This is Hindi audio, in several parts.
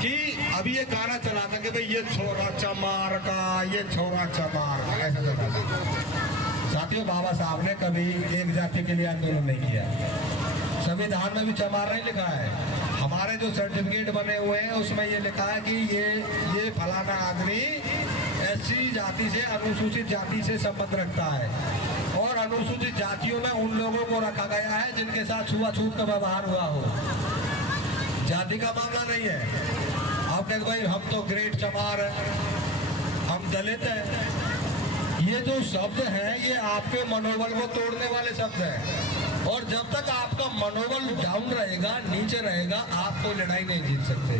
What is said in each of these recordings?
कि अभी ये गाना चला था कि भाई ये छोरा चमार का, ये छोरा चमार का, ऐसा चला था। साथियों, बाबा साहब ने कभी एक जाति के लिए आंदोलन नहीं किया। संविधान में भी चमार नहीं लिखा है। हमारे जो सर्टिफिकेट बने हुए हैं उसमें ये लिखा है कि ये फलाना आदमी एससी जाति से, अनुसूचित जाति से संबंध रखता है। और अनुसूचित जातियों में उन लोगों को रखा गया है जिनके साथ छुआछूत का व्यवहार हुआ हो। जाति का मामला नहीं है। आप कहते भाई हम तो ग्रेट चमार है, हम दलित हैं। ये जो शब्द है ये आपके मनोबल को तोड़ने वाले शब्द हैं। और जब तक आपका मनोबल डाउन रहेगा, नीचे रहेगा, आप कोई लड़ाई नहीं जीत सकते।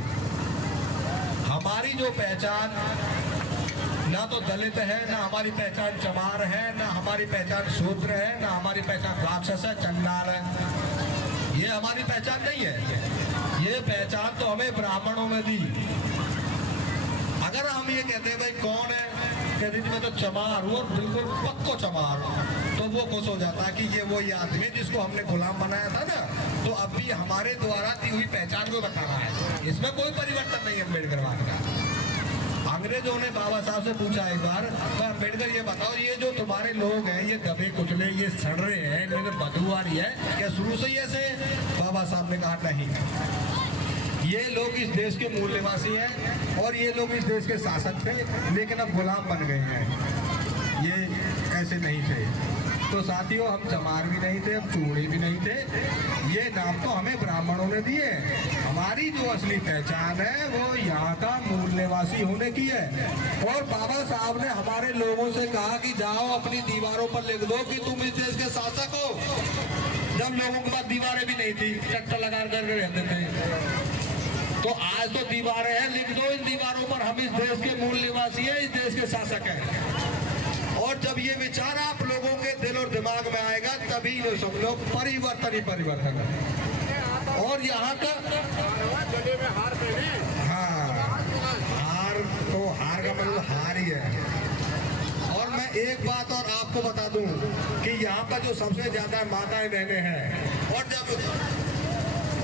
हमारी जो पहचान ना तो दलित है, ना हमारी पहचान चमार है, ना हमारी पहचान शूद्र है, ना हमारी पहचान राक्षस है, चंडाल है। ये हमारी पहचान नहीं है। ये पहचान तो हमें ब्राह्मणों में दी। अगर हम ये कहते हैं भाई कौन है, कहते मैं तो चमार हूँ और बिल्कुल पक्को चमार हूँ, तो वो खुश हो जाता है कि ये वही आदमी जिसको हमने गुलाम बनाया था ना, तो अब भी हमारे द्वारा दी हुई पहचान को बता रहा है। इसमें कोई परिवर्तन नहीं है अम्बेडकर वाद का। अंग्रेजों ने बाबा साहब से पूछा एक बार, तो अम्बेडकर ये बताओ, ये जो तुम्हारे लोग हैं ये दबे कुचले, ये सड़ रहे हैं, इनमें बदबू आ रही है क्या शुरू से ही ऐसे? बाबा साहब ने कहा नहीं, ये लोग इस देश के मूल निवासी हैं और ये लोग इस देश के शासक थे, लेकिन अब गुलाम बन गए हैं। ये ऐसे नहीं थे। तो साथियों, हम चमार भी नहीं थे, हम चूड़े भी नहीं थे। ये नाम तो हमें ब्राह्मणों ने दिए। हमारी जो असली पहचान है वो यहाँ का मूल निवासी होने की है। और बाबा साहब ने हमारे लोगों से कहा कि जाओ अपनी दीवारों पर लिख दो कि तुम इस देश के शासक हो। जब लोगों के पास दीवारें भी नहीं थी, टट्टा लगा कर रहते थे। तो आज तो दीवारें हैं, लिख दो इन दीवारों पर हम इस देश के मूल निवासी हैं, इस देश के शासक हैं। और जब ये विचार आप लोगों के दिल और दिमाग में आएगा तभी जो सब लोग परिवर्तन ही परिवर्तन है। और यहाँ का हाँ, हार तो हार का मतलब हार ही है। और मैं एक बात और आपको बता दूं कि यहाँ पर जो सबसे ज्यादा माताएं बहनें हैं, और जब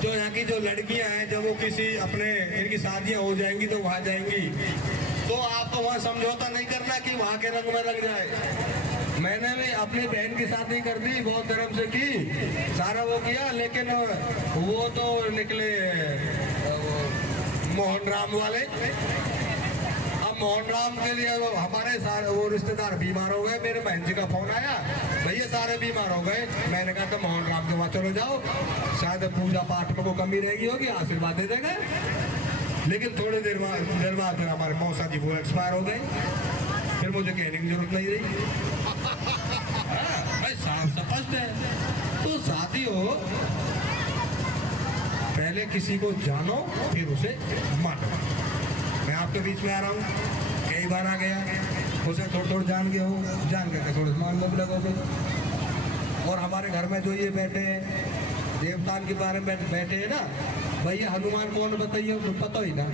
जो यहाँ की जो लड़कियां हैं, जब वो किसी अपने इनकी शादियां हो जाएंगी तो वहां जाएंगी, तो आपको वहां समझौता नहीं करना कि वहां के रंग में रंग जाए। मैंने भी अपनी बहन की शादी कर दी, बहुत धर्म से की, सारा वो किया, लेकिन वो तो निकले मोहन राम वाले। अब मोहन राम के लिए हमारे सारे वो रिश्तेदार बीमार हो गए। मेरे बहन जी का फोन आया, भैया सारे बीमार हो गए। मैंने कहा तो मोहन राम के वहां चलो जाओ, शायद पूजा पाठ में को कमी रहेगी होगी, आशीर्वाद दे देंगे। लेकिन थोड़ी देर बाद फिर हमारे मौसा जी वो एक्सपायर हो गए। फिर मुझे कहने की जरूरत नहीं रही। भाई साफ स्पष्ट है। तो साथियों, पहले किसी को जानो फिर उसे मानो। मैं आपके बीच में आ रहा हूँ, कई बार आ गया, उसे थोड़ा थोड़ा जान गया हो, जान करके थोड़े मान लोग लगोगे। और हमारे घर में जो ये बैठे हैं, देवतान के बारे में बैठे हैं ना, भैया हनुमान कौन बताइए, पता ही ना।